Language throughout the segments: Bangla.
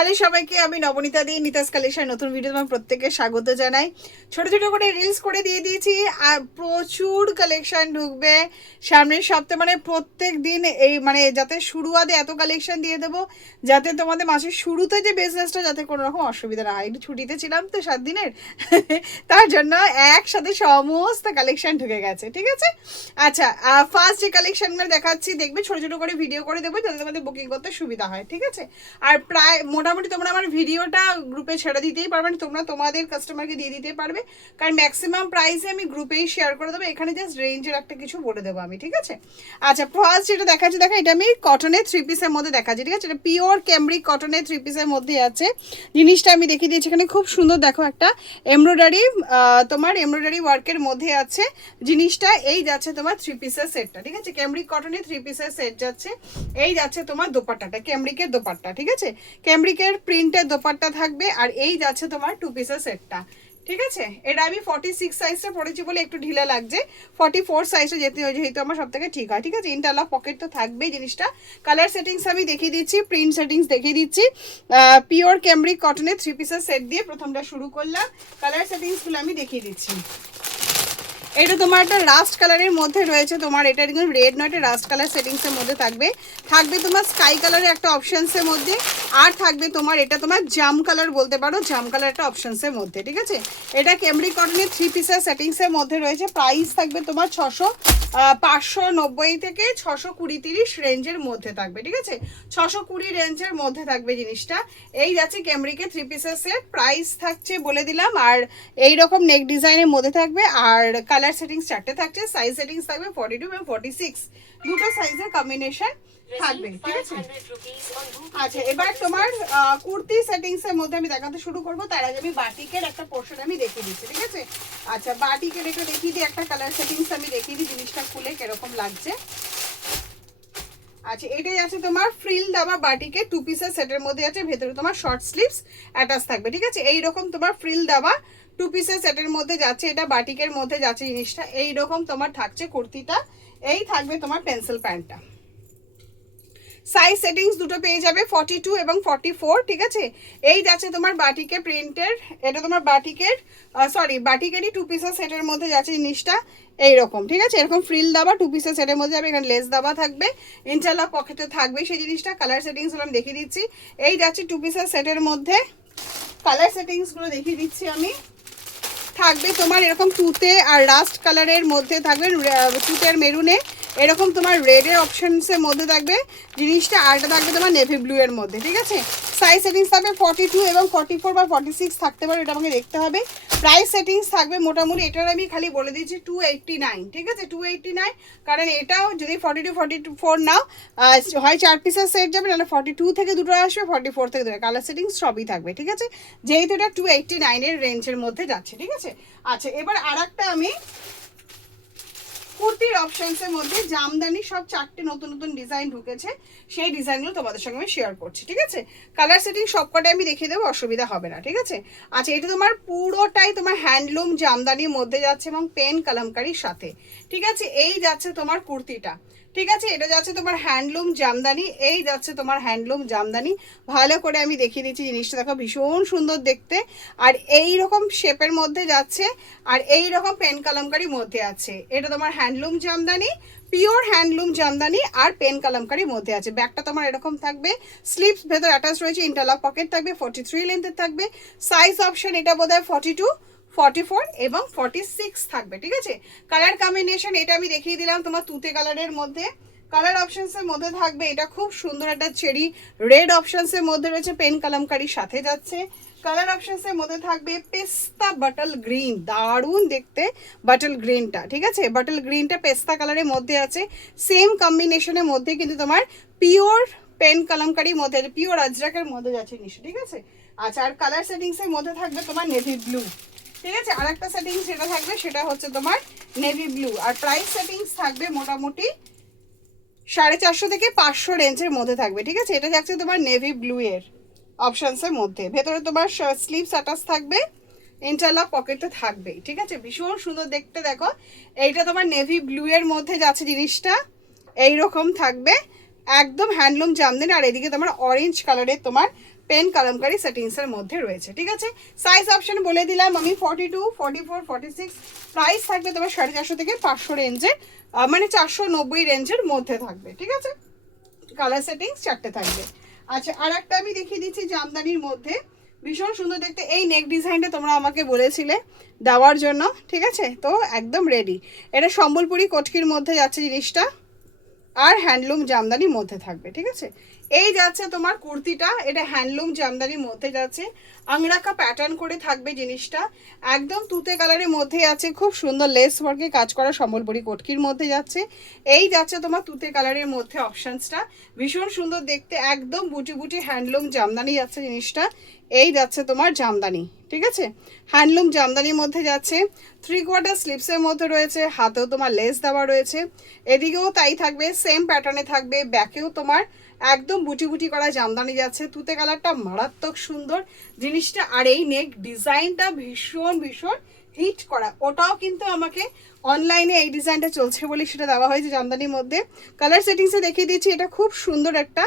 হ্যালো সবাইকে, আমি নবনীতা দি, নিতাস কালেকশন নতুন ভিডিও তোমার প্রত্যেককে স্বাগত জানাই। ছোট ছোট করে রিলস করে দিয়ে দিয়েছি, আর প্রচুর কালেকশন ঢুকবে সামনের সপ্তাহে। মানে প্রত্যেক দিন এই মানে যাতে শুরু আদে এত কালেকশন দিয়ে দেবো, যাতে তোমাদের মাসের শুরুতে যে বিজনেসটা যাতে কোনো রকম অসুবিধা না হয়। একটু ছুটিতে ছিলাম তো 7 দিনের তার জন্য একসাথে সমস্ত কালেকশন ঢুকে গেছে, ঠিক আছে। আচ্ছা, ফার্স্ট যে কালেকশনগুলো দেখাচ্ছি দেখবে, ছোট ছোট করে ভিডিও করে দেবো যাতে তোমাদের বুকিং করতে সুবিধা হয়, ঠিক আছে। আর প্রায় মোটামুটি তোমরা আমার ভিডিওটা গ্রুপে ছেড়ে দিতেই পারবে, তোমরা তোমাদের কাস্টমারকে দিয়ে দিতে পারবে, কারণ ম্যাক্সিমাম প্রাইসে আমি গ্রুপেই শেয়ার করে দেবো। এখানে জাস্ট রেঞ্জের একটা কিছু বলে দেবো আমি, ঠিক আছে। আচ্ছা, ফার্স্ট যেটা দেখাচ্ছি, দেখা এটা আমি কটনের 3 পিসের মধ্যে দেখাচ্ছি, ঠিক আছে। এটা পিওর ক্যামব্রিক কটনের 3 পিসের মধ্যে আছে। জিনিসটা আমি দেখিয়ে দিয়েছি, এখানে খুব সুন্দর দেখো একটা এমব্রয়ডারি, তোমার এমব্রয়ডারি ওয়ার্কের মধ্যে আছে জিনিসটা। এই যাচ্ছে তোমার 3 পিসের সেটটা, ঠিক আছে। ক্যামব্রিক কটনের 3 পিসের সেট যাচ্ছে। এই যাচ্ছে তোমার দোপাট্টাটা, ক্যামব্রিকের দোপাট্টা, ঠিক আছে। ক্যামব্রিকের প্রিন্টের দোপাট্টা থাকবে। আর এই যাচ্ছে তোমার 2 পিসের সেটটা, ঠিক আছে। এটা আমি 46 সাইজটা পরেছি বলে একটু ঢিলা লাগছে, 44 সাইজটা যেহেতু আমার সব থেকে ঠিক হয়, ঠিক আছে। ইন্টারলক পকেট তো থাকবেই জিনিসটা। কালার সেটিংস আমি দেখিয়ে দিচ্ছি, প্রিন্ট সেটিংস দেখিয়ে দিচ্ছি। পিওর ক্যামব্রিক কটনের 3 পিসের সেট দিয়ে প্রথমটা শুরু করলাম। কালার সেটিংসগুলো আমি দেখিয়ে দিচ্ছি। এটা তোমার একটা রাস্ট কালারের মধ্যে রয়েছে, তোমার এটা কিন্তু রেড নয়, এটা রাস্ট কালার সেটিংসের মধ্যে থাকবে। থাকবে তোমার স্কাই কালারের একটা অপশানসের মধ্যে, আর থাকবে তোমার এটা তোমার জাম কালার বলতে পারো, জাম কালার একটা অপশানসের মধ্যে, ঠিক আছে। এটা ক্যামব্রিক কটনের 3 পিসের সেটিংসের মধ্যে রয়েছে। প্রাইস থাকবে তোমার 590 থেকে 620-30 রেঞ্জের মধ্যে থাকবে, ঠিক আছে। 620 রেঞ্জের মধ্যে থাকবে জিনিসটা। এই যাচ্ছে ক্যামব্রিকের 3 পিসের সেট, প্রাইস থাকছে বলে দিলাম। আর এইরকম নেক ডিজাইনের মধ্যে থাকবে। আর কালার সেটিংস 4টে থাকছে, সাইজ সেটিংস থাকবে 42 এবং 46, দুটো সাইজের কম্বিনেশন থাকবে, ঠিক আছে। আচ্ছা, এবার তোমার কুর্তি সেটিংস এর মধ্যে আমি দেখাতে শুরু করব। তার আগে আমি বাটিকের একটা পোর্শন আমি দেখিয়ে দিচ্ছি, ঠিক আছে। আচ্ছা, বাটিকের একটু দেখিয়ে দিই, একটা কালার সেটিংস আমি দেখিয়ে দিই জিনিসটা খুলে কিরকম লাগছে। আচ্ছা, এটাই আছে তোমার ফ্রিল দেওয়া বাটিকে 2 পিসের সেটের মধ্যে আছে। ভেতরে তোমার শর্ট স্লিভস অ্যাটাচ থাকবে, ঠিক আছে। এইরকম তোমার ফ্রিল দেওয়া 2 পিসের সেটের মধ্যে যাচ্ছে, এটা বাটিকের মধ্যে যাচ্ছে জিনিসটা। এইরকম তোমার থাকছে কুর্তিটা। এই থাকবে তোমার পেন্সিল প্যান্টটা। সাইজ সেটিংস দুটো পেয়ে যাবে, 42 এবং 44, ঠিক আছে। এই যাচ্ছে তোমার বাটিকে প্রিন্টের, এটা তোমার বাটিকের বাটিকেরই 2 পিসের সেটের মধ্যে যাচ্ছে জিনিসটা। এইরকম, ঠিক আছে। এরকম ফ্রিল দাবা 2 পিসের সেটের মধ্যে যাবে। এখানে লেস দাবা থাকবে, ইন্টারলক পকেটে থাকবে সেই জিনিসটা। কালার সেটিংসগুলো আমি দেখিয়ে দিচ্ছি। এই যাচ্ছে 2 পিসের সেটের মধ্যে, কালার সেটিংসগুলো দেখিয়ে দিচ্ছি আমি। থাকবে তোমার এরকম তুতে আর রাস্ট কালারের মধ্যে থাকবে, তুতের মেরুনে, এরকম তোমার রেডের অপশনসের মধ্যে থাকবে জিনিসটা। আরটা থাকবে তোমার নেভি ব্লু এর মধ্যে, ঠিক আছে। সাইজ সেটিংস থাকবে 42 এবং 44 বা 46 থাকতে পারে, এটা আমাকে দেখতে হবে। প্রাইস সেটিংস থাকবে মোটামুটি, এটার আমি খালি বলে দিচ্ছি 289, ঠিক আছে। 289, কারণ এটাও যদি 42 44 নাও, হয় 4 পিসের সেট যাবে, নাহলে 42 থেকে দুটো আসবে, 44 থেকে দুটো। কালার সেটিংস সবই থাকবে, ঠিক আছে। যেহেতু এটা 289 রেঞ্জের মধ্যে যাচ্ছে, ঠিক আছে। আচ্ছা, এবার আর একটা আমি কুর্তির অপশনসের মধ্যে জামদানি সব 4টে নতুন নতুন ডিজাইন ঢুকেছে, সেই ডিজাইনগুলো তোমাদের সঙ্গে আমি শেয়ার করছি, ঠিক আছে। কালার সেটিং সবকটাই আমি দেখিয়ে দেবো, অসুবিধা হবে না, ঠিক আছে। আচ্ছা, এটা তোমার পুরোটাই তোমার হ্যান্ডলুম জামদানির মধ্যে যাচ্ছে এবং পেন কালামকারির সাথে, ঠিক আছে। এই যাচ্ছে তোমার কুর্তিটা, ঠিক আছে। এটা যাচ্ছে তোমার হ্যান্ডলুম জামদানি, এই যাচ্ছে তোমার হ্যান্ডলুম জামদানি। ভালো করে আমি দেখিয়ে দিচ্ছি জিনিসটা, দেখো ভীষণ সুন্দর দেখতে। আর এই রকম শেপের মধ্যে যাচ্ছে, আর এই রকম পেন কালামকারির মধ্যে আছে। এটা তোমার handloom Jamdani, pure handloom Jamdani, আর পেন কালামকারির মধ্যে আছে। ব্যাগটা তোমার এরকম থাকবে, স্লিভস ভেতর অ্যাটাচ রয়েছে, ইন্টারলক পকেট থাকবে, 43 লেন্থের থাকবে। সাইজ অপশন এটা বোধহয় 42, 44 এবং 46 থাকবে, ঠিক আছে। কালার কম্বিনেশন এটা আমি দেখিয়ে দিলাম তোমার তুতে কালারের মধ্যে। কালার অপশনসের মধ্যে থাকবে এটা খুব সুন্দর একটা চেরি রেড অপশনসের মধ্যে রয়েছে, পেন কালামকারির সাথে যাচ্ছে। কালার অপশনসের মধ্যে থাকবে পেস্তা বাটল গ্রিন, দারুণ দেখতে বাটল গ্রিনটা, ঠিক আছে। বাটল গ্রিনটা পেস্তা কালারের মধ্যে আছে, সেম কম্বিনেশনের মধ্যে কিন্তু তোমার পিওর পেন কালামকারির মধ্যে, পিওর আজরাকের মধ্যে যাচ্ছে নিশ্চয়, ঠিক আছে। আচ্ছা, আর কালার সেটিংসের মধ্যে থাকবে তোমার নেভি ব্লু, ঠিক আছে। আর একটা সেটিংস যেটা থাকবে সেটা হচ্ছে তোমার নেভি ব্লু। আর প্রাইস সেটিংস থাকবে মোটামুটি 450 থেকে 500 রেঞ্জের মধ্যে থাকবে, ঠিক আছে। এটা যাচ্ছে তোমার নেভি ব্লু এর অপশনসের মধ্যে। ভেতরে তোমার স্লিভস অ্যাটাচ থাকবে, ইন্টারলক পকেটে থাকবে, ঠিক আছে। ভীষণ সুন্দর দেখতে, দেখো এইটা তোমার নেভি ব্লু এর মধ্যে যাচ্ছে জিনিসটা, এইরকম থাকবে। একদম হ্যান্ডলুম জামদানি। আর এদিকে তোমার অরেঞ্জ কালারের তোমার পেন কালামকারি সেটিংসের মধ্যে রয়েছে, ঠিক আছে। সাইজ অপশন বলে দিলাম আমি 42, 44, 46। প্রাইস থাকবে তোমার 450 থেকে 500 রেঞ্জের, মানে 490 রেঞ্জের মধ্যে থাকবে, ঠিক আছে। কালার সেটিংস 4টে থাকবে। আচ্ছা, আর একটা আমি দেখিয়ে দিচ্ছি জামদানির মধ্যে, ভীষণ সুন্দর দেখতে। এই নেক ডিজাইনটা তোমরা আমাকে বলেছিলে দেওয়ার জন্য, ঠিক আছে, তো একদম রেডি। এটা সম্বলপুরি কটকির মধ্যে যাচ্ছে জিনিসটা, আর হ্যান্ডলুম জামদানির মধ্যে থাকবে, ঠিক আছে। এই যাচ্ছে তোমার কুর্তিটা, এটা হ্যান্ডলুম জামদানির মধ্যে যাচ্ছে, আংরাকা প্যাটার্ন করে থাকবে জিনিসটা, একদম তুতে কালারের মধ্যে আছে, খুব সুন্দর লেস ওয়ার্কে কাজ করা সম্বলপুরি কটকির মধ্যে যাচ্ছে। এই যাচ্ছে তোমার তুতে কালারের মধ্যে অপশানসটা, ভীষণ সুন্দর দেখতে, একদম বুটি বুটি হ্যান্ডলুম জামদানি যাচ্ছে জিনিসটা। এই যাচ্ছে তোমার জামদানি, ঠিক আছে, হ্যান্ডলুম জামদানির মধ্যে যাচ্ছে, 3/4 স্লিপসের মধ্যে রয়েছে, হাতেও তোমার লেস দেওয়া রয়েছে, এদিকেও তাই থাকবে, সেম প্যাটার্নে থাকবে, ব্যাকেও তোমার একদম বুটি বুটি করা জামদানি যাচ্ছে, তুতে কালারটা মারাত্মক সুন্দর জিনিসটা। আর এই নেক ডিজাইনটা ভীষণ ভীষণ হিট করা, ওটাও কিন্তু আমাকে অনলাইনে এই ডিজাইনটা চলছে বলে সেটা দেওয়া হয়েছে জামদানির মধ্যে। কালার সেটিংসে দেখিয়ে দিচ্ছি, এটা খুব সুন্দর একটা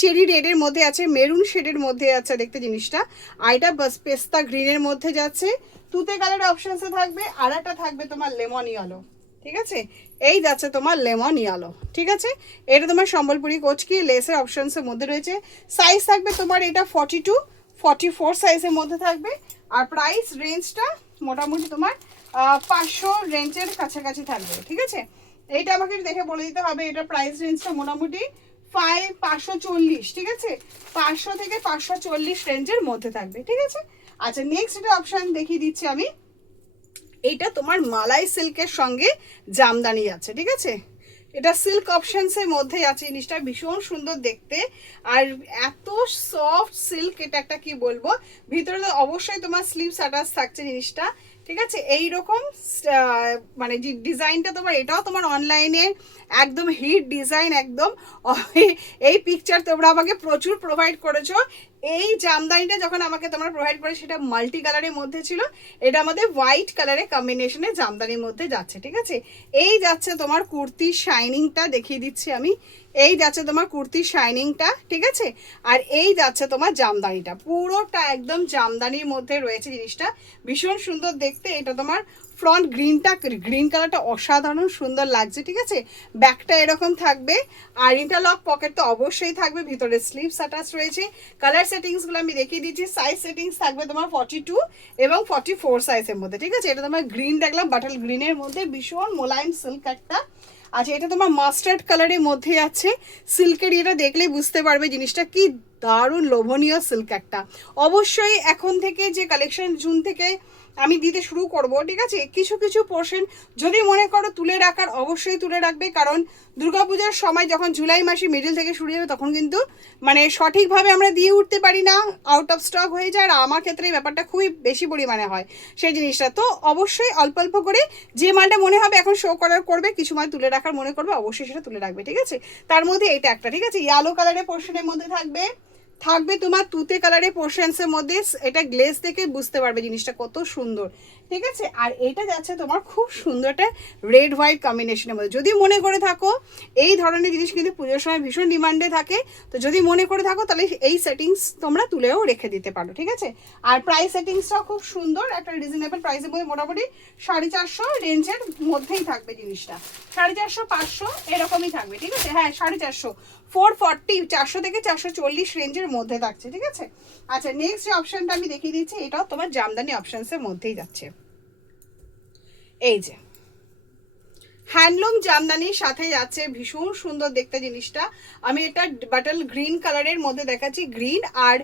চেরি রেডের মধ্যে আছে, মেরুন শেডের মধ্যে আছে দেখতে জিনিসটা, আর এটা পেস্তা গ্রিনের মধ্যে যাচ্ছে, তুতে কালারের অপশানসে থাকবে, আর একটা থাকবে তোমার লেমন ইয়েলো, ঠিক আছে। এই যাচ্ছে তোমার লেমন ইয়েলো, ঠিক আছে। এটা তোমার সম্বলপুরি কোচকি লেসের অপশানসের মধ্যে রয়েছে। সাইজ থাকবে তোমার এটা 42, 44 সাইজের মধ্যে থাকবে। আর প্রাইস রেঞ্জটা মোটামুটি তোমার 500 রেঞ্জের কাছাকাছি থাকবে, ঠিক আছে। এইটা আমাকে দেখে বলে দিতে হবে, এটা প্রাইস রেঞ্জটা মোটামুটি 540, ঠিক আছে, 500 থেকে 540 রেঞ্জের মধ্যে থাকবে, ঠিক আছে। আচ্ছা, নেক্সট এটা অপশান দেখিয়ে দিচ্ছি আমি, এইটা তোমার মালাই সিল্কের সঙ্গে জামদানি আছে, ঠিক আছে। এটা সিল্ক অপশনসের মধ্যে আছে জিনিসটা, ভীষণ সুন্দর দেখতে, আর এত সফট সিল্ক, এটা একটা কি বলবো, ভিতরে অবশ্যই তোমার স্লিভস অ্যাটাচ থাকছে জিনিসটা, ঠিক আছে। এইরকম মানে যে ডিজাইনটা তোমার, এটাও তোমার অনলাইনে একদম হিট ডিজাইন, একদম এই পিকচার তোমরা আমাকে প্রচুর প্রোভাইড করেছো। এই জামদানিটা যখন আমাকে তোমরা প্রোভাইড করে, সেটা মাল্টি কালারের মধ্যে ছিল, এটা আমাদের হোয়াইট কালারের কম্বিনেশনে জামদানির মধ্যে যাচ্ছে, ঠিক আছে। এই যাচ্ছে তোমার কুর্তির শাইনিংটা দেখিয়ে দিচ্ছি আমি, এই যাচ্ছে তোমার কুর্তির শাইনিংটা, ঠিক আছে। আর এই যাচ্ছে তোমার জামদানিটা, পুরোটা একদম জামদানির মধ্যে রয়েছে জিনিসটা, ভীষণ সুন্দর দেখতে। এটা তোমার ফ্রন্ট গ্রিন কালারটা অসাধারণ সুন্দর লাগছে, ঠিক আছে। ব্যাকটা এরকম থাকবে, আর ইন্টারলক পকেট তো অবশ্যই থাকবে, ভিতরে স্লিভস অ্যাটাচ রয়েছে। কালার সেটিংসগুলো আমি দেখিয়ে দিচ্ছি, সাইজ সেটিংস থাকবে তোমার 42 এবং 44 সাইজের মধ্যে, ঠিক আছে। এটা তোমার গ্রিন দেখলাম, বাটল গ্রিনের মধ্যে, ভীষণ মোলায়েম সিল্ক একটা। আচ্ছা, এটা তোমার মাস্টার্ড কালারের মধ্যে আছে, সিল্কের এটা দেখলেই বুঝতে পারবে জিনিসটা কি দারুণ লোভনীয় সিল্ক একটা। অবশ্যই এখন থেকে যে কালেকশন জুন থেকে আমি দিতে শুরু করব, ঠিক আছে। কিছু কিছু পোর্শন যদি মনে করো তুলে রাখার, অবশ্যই তুলে রাখবে, কারণ দুর্গাপূজার সময় যখন জুলাই মাসে মিডল থেকে শুরু হবে, তখন কিন্তু মানে সঠিকভাবে আমরা দিয়ে উঠতে পারি না, আউট অফ স্টক হয়ে যায়, আর আমার ক্ষেত্রে এই ব্যাপারটা খুবই বেশি পরিমাণে হয় সেই জিনিসটা। তো অবশ্যই অল্প অল্প করে যে মালটা মনে হবে এখন শো করার করবে, কিছু মাল তুলে রাখার মনে করবে, অবশ্যই সেটা তুলে রাখবে, ঠিক আছে। তার মধ্যে এইটা একটা, ঠিক আছে, ইয়েলো কালারের পোর্শনের মধ্যে থাকবে তোমার তুতে কালারের পোর্শনসের মধ্যে, এটা গ্লেজ থেকে বুঝতে পারবে জিনিসটা কত সুন্দর, ঠিক আছে। আর এটা যাচ্ছে তোমার খুব সুন্দর একটা রেড হোয়াইট কম্বিনেশনের মধ্যে। যদি মনে করে থাকো, এই ধরনের জিনিস কিন্তু পুজোর সময় ভীষণ ডিমান্ডে থাকে, তো যদি মনে করে থাকো তাহলে এই সেটিংস তোমরা তুলেও রেখে দিতে পারো, ঠিক আছে। আর প্রাইস সেটিংসটাও খুব সুন্দর, একটা রিজনেবল প্রাইসের মধ্যে, মোটামুটি 450 রেঞ্জের মধ্যেই থাকবে জিনিসটা, 450, 500 এরকমই থাকবে, ঠিক আছে। হ্যাঁ, 450, 440, 400 থেকে 440 রেঞ্জের মধ্যে থাকছে, ঠিক আছে। আচ্ছা, নেক্সট যে অপশনটা আমি দেখিয়ে দিচ্ছি, এটাও তোমার জামদানি অপশনসের মধ্যেই যাচ্ছে। এই যে হ্যান্ডলুম জামদানির সাথে যাচ্ছে, ভীষণ সুন্দর দেখতে জিনিসটা। আমি এটা বাটল গ্রিন কালারের মধ্যে দেখাচ্ছি, গ্রিন আর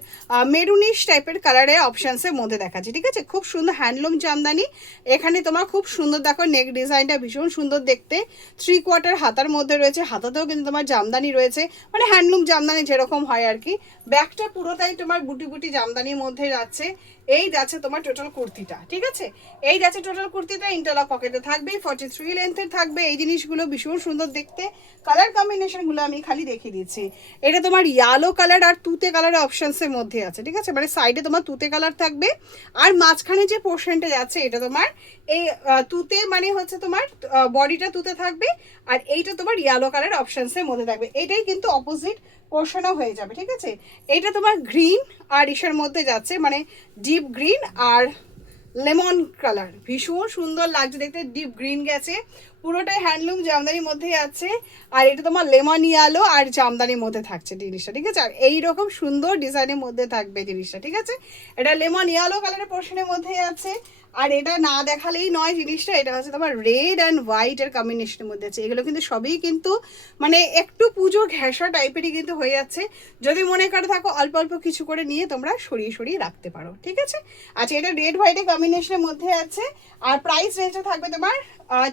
মেরুনিশ টাইপের কালারের অপশানসের মধ্যে দেখাচ্ছি, ঠিক আছে। খুব সুন্দর হ্যান্ডলুম জামদানি, এখানে তোমার খুব সুন্দর দেখো নেক ডিজাইনটা ভীষণ সুন্দর দেখতে, 3/4 হাতার মধ্যে রয়েছে, হাতাতেও কিন্তু তোমার জামদানি রয়েছে, মানে হ্যান্ডলুম জামদানি যেরকম হয় আর কি। ব্যাকটা পুরোটাই তোমার বুটি বুটি জামদানির মধ্যে যাচ্ছে। এই যাচ্ছে তোমার টোটাল কুর্তিটা, ঠিক আছে। এই যাচ্ছে টোটাল কুর্তিটা, ইন্টারলক পকেটে থাকবে, 43 লেন্থের থাকবে, থাকবে এই জিনিসগুলো ভীষণ সুন্দর দেখতে। কালার কম্বিনেশনগুলো আমি খালি দেখিয়ে দিচ্ছি। এটা তোমার ইয়েলো কালার আর তুতে কালারের অপশনসের মধ্যে আছে, ঠিক আছে, মানে সাইডে তোমার তুতে কালার থাকবে আর মাঝখানে যে পোর্শনটা যাচ্ছে এটা তোমার এই তুতে মানে হচ্ছে তোমার বডিটা তুতে থাকবে আর এইটা তোমার ইয়েলো কালার অপশনসের মধ্যে থাকবে। এটাই কিন্তু অপোজিট পোর্শনও হয়ে যাবে, ঠিক আছে। এটা তোমার গ্রিন আর ইসের মধ্যে যাচ্ছে, মানে ডিপ গ্রিন আর লেমন কালার, ভীষণ সুন্দর লাগছে দেখতে। ডিপ গ্রিন গেছে, পুরোটাই হ্যান্ডলুম জামদানির মধ্যে আছে আর এটা তোমার লেমন ইয়েলো আর জামদানির মধ্যে থাকছে জিনিসটা, ঠিক আছে। আর এইরকম সুন্দর ডিজাইনের মধ্যে থাকবে জিনিসটা, ঠিক আছে। এটা লেমন ইয়েলো কালারের পোর্শনের মধ্যে আছে আর এটা না দেখালেই নয় জিনিসটা, এটা হচ্ছে তোমার রেড অ্যান্ড হোয়াইটের কম্বিনেশনের মধ্যে আছে। এগুলো কিন্তু সবই কিন্তু মানে একটু পুজো ঘেঁষা টাইপেরই কিন্তু হয়ে যাচ্ছে। যদি মনে করে থাকো অল্প অল্প কিছু করে নিয়ে তোমরা সরিয়ে সরিয়ে রাখতে পারো, ঠিক আছে। আচ্ছা, এটা রেড হোয়াইটের কম্বিনেশনের মধ্যে আছে আর প্রাইস রেঞ্জে থাকবে তোমার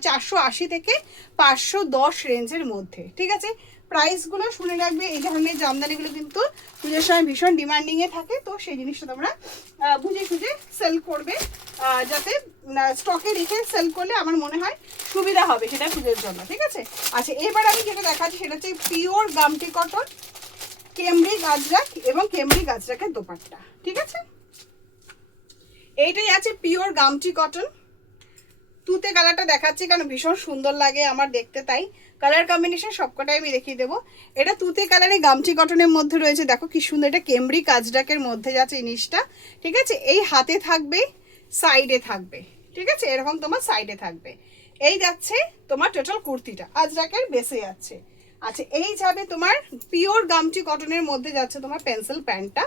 480 থেকে 510 রেঞ্জের মধ্যে, ঠিক আছে। প্রাইসগুলো শুনে রাখবে, এই ধরনের জামদানিগুলো কিন্তু পুজোর সময় ভীষণ ডিমান্ডিংয়ে থাকে, তো সেই জিনিসটা তোমরা বুঝে সুঝে সেল করবে, যাতে স্টকে রেখে সেল করলে আমার মনে হয় সুবিধা হবে সেটা পুজোর জন্য, ঠিক আছে। আচ্ছা, এবার আমি যেটা দেখাচ্ছি সেটা হচ্ছে পিওর গামটি কটন কেমব্রি গাজরাক এবং কেমব্রি গাজরাকের দোপাট্টা, ঠিক আছে। এইটাই আছে পিওর গামটি কটন, তুতে কালারটা দেখাচ্ছি কারণ ভীষণ সুন্দর লাগে আমার দেখতে, তাই কালার কম্বিনেশন সবকটাই আমি দেখিয়ে দেবো। এটা তুতে কালারে গামটি কটনের মধ্যে রয়েছে, দেখো কি সুন্দর, এটা কেমব্রি কাজডাকের মধ্যে যাচ্ছে জিনিসটা, ঠিক আছে। এই হাতে থাকবে, সাইডে থাকবে, ঠিক আছে, এরকম তোমার সাইডে থাকবে। এই যাচ্ছে তোমার টোটাল কুর্তিটা আজরাকের বেসে যাচ্ছে। আচ্ছা, এই যাবে তোমার পিওর গামটি কটনের মধ্যে যাচ্ছে তোমার পেন্সিল প্যান্টটা,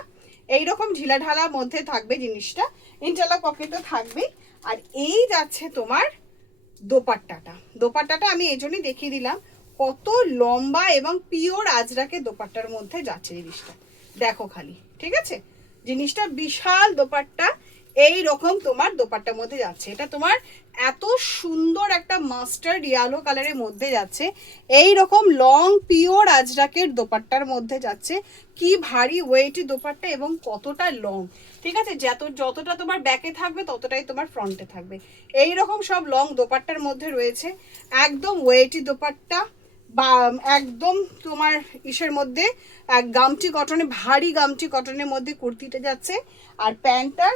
এইরকম ঢিলা ঢালা মধ্যে থাকবে জিনিসটা, ইন্টারলক পকেটও থাকবে। আর এই যাচ্ছে তোমার দোপাট্টাটা আমি এই জন্যই দেখিয়ে দিলাম কত লম্বা এবং পিওর আজরাকে দোপাট্টার মধ্যে যাচ্ছে জিনিসটা, দেখো খালি, ঠিক আছে। জিনিসটা বিশাল দোপাট্টা, এই রকম তোমার দোপাট্টার মধ্যে যাচ্ছে। এটা তোমার এত সুন্দর একটা মাস্টার্ড ইয়েলো কালারের মধ্যে যাচ্ছে, এই রকম লং পিওর আজরাকের দোপাট্টার মধ্যে যাচ্ছে। কি ভারী ওয়েটি দোপাট্টা এবং কতটা লং, ঠিক আছে। যতটা তোমার ব্যাকে থাকবে ততটাই তোমার ফ্রন্টে থাকবে, এই রকম সব লং দোপাট্টার মধ্যে রয়েছে। একদম ওয়েটি দোপাট্টা বা একদম তোমার ইসের মধ্যে গামটি কটনে, ভারী গামটি কটনের মধ্যে কুর্তিটা যাচ্ছে। আর প্যান্টটার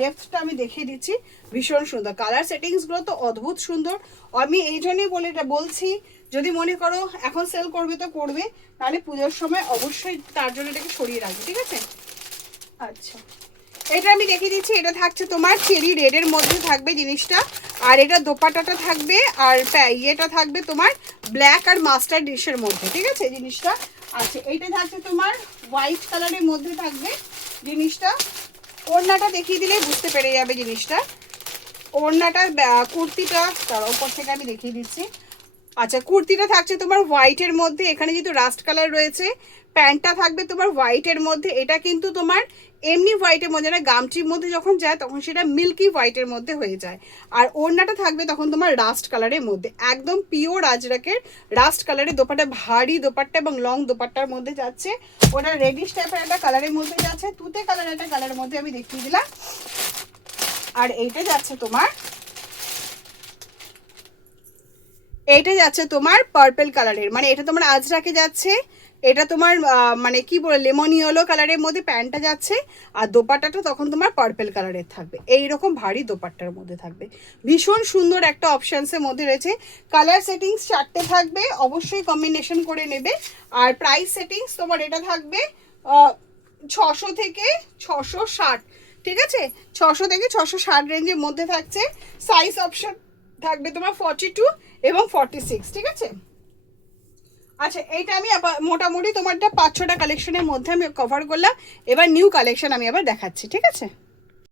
ডেপথটা আমি দেখিয়ে দিচ্ছি, ভীষণ সুন্দর। কালার সেটিংসগুলো তো অদ্ভুত সুন্দর, আমি এই জন্যই বলছি যদি মনে করো এখন সেল করবে তো করবে, তাহলে পুজোর সময় অবশ্যই তার জন্য এটাকে সরিয়ে রাখবে, ঠিক আছে। আচ্ছা, এটা আমি দেখিয়ে দিচ্ছি, এটা থাকছে তোমার চেরি রেডের মধ্যে থাকবে জিনিসটা, আর এটা দোপাট্টাটা থাকবে আর ইয়েটা থাকবে তোমার ব্ল্যাক আর মাস্টার্ড ডিশের মধ্যে, ঠিক আছে জিনিসটা। আচ্ছা, এইটা থাকছে তোমার হোয়াইট কালারের মধ্যে থাকবে জিনিসটা। ওড়নাটা দেখিয়ে দিলেই বুঝতে পেরে যাবে জিনিসটা। ওড়নাটার কুর্তিটা তার ওপর থেকে আমি দেখিয়ে দিচ্ছি। আচ্ছা, কুর্তিটা থাকছে তোমার হোয়াইটের মধ্যে, এখানে যেহেতু রাস্ট কালার রয়েছে, প্যান্টটা থাকবে তোমার হোয়াইটের মধ্যে। এটা কিন্তু তোমার এমনি হোয়াইটের মধ্যে না, গামটির মধ্যে যখন যায় তখন সেটা মিল্কি হোয়াইটের মধ্যে হয়ে যায়। আর ওড়নাটা থাকবে তখন তোমার রাস্ট কালারের মধ্যে, একদম পিওর আজরাকের রাস্ট কালারের দোপাট্টা, ভারী দোপাট্টা এবং লং দোপাট্টার মধ্যে যাচ্ছে। ওটা রেডিশ টাইপের একটা কালারের মধ্যে যাচ্ছে, তুতে কালার একটা কালারের মধ্যে আমি দেখিয়ে দিলাম। আর এইটা যাচ্ছে তোমার পার্পল কালারের, মানে এটা তোমার আজরাকে যাচ্ছে। এটা তোমার মানে কি বলে লেমন ইয়েলো কালারের মধ্যে প্যান্টটা যাচ্ছে, আর দোপাট্টাটা তখন তোমার পার্পল কালারের থাকবে, এইরকম ভারী দোপাট্টার মধ্যে থাকবে। ভীষণ সুন্দর একটা অপশানসের মধ্যে রয়েছে। কালার সেটিংস 4টে থাকবে, অবশ্যই কম্বিনেশন করে নেবে। আর প্রাইস সেটিংস তোমার এটা থাকবে 600 থেকে 660, ঠিক আছে, 600 থেকে 660 রেঞ্জের মধ্যে থাকছে। সাইজ অপশন থাকবে তোমার 42 এবং 46, ঠিক আছে। আচ্ছা, এইটা আমি আবার মোটামুটি তোমারটা 5-6টা কালেকশনের মধ্যে আমি কভার করলাম। এবার নিউ কালেকশন আমি আবার দেখাচ্ছি, ঠিক আছে।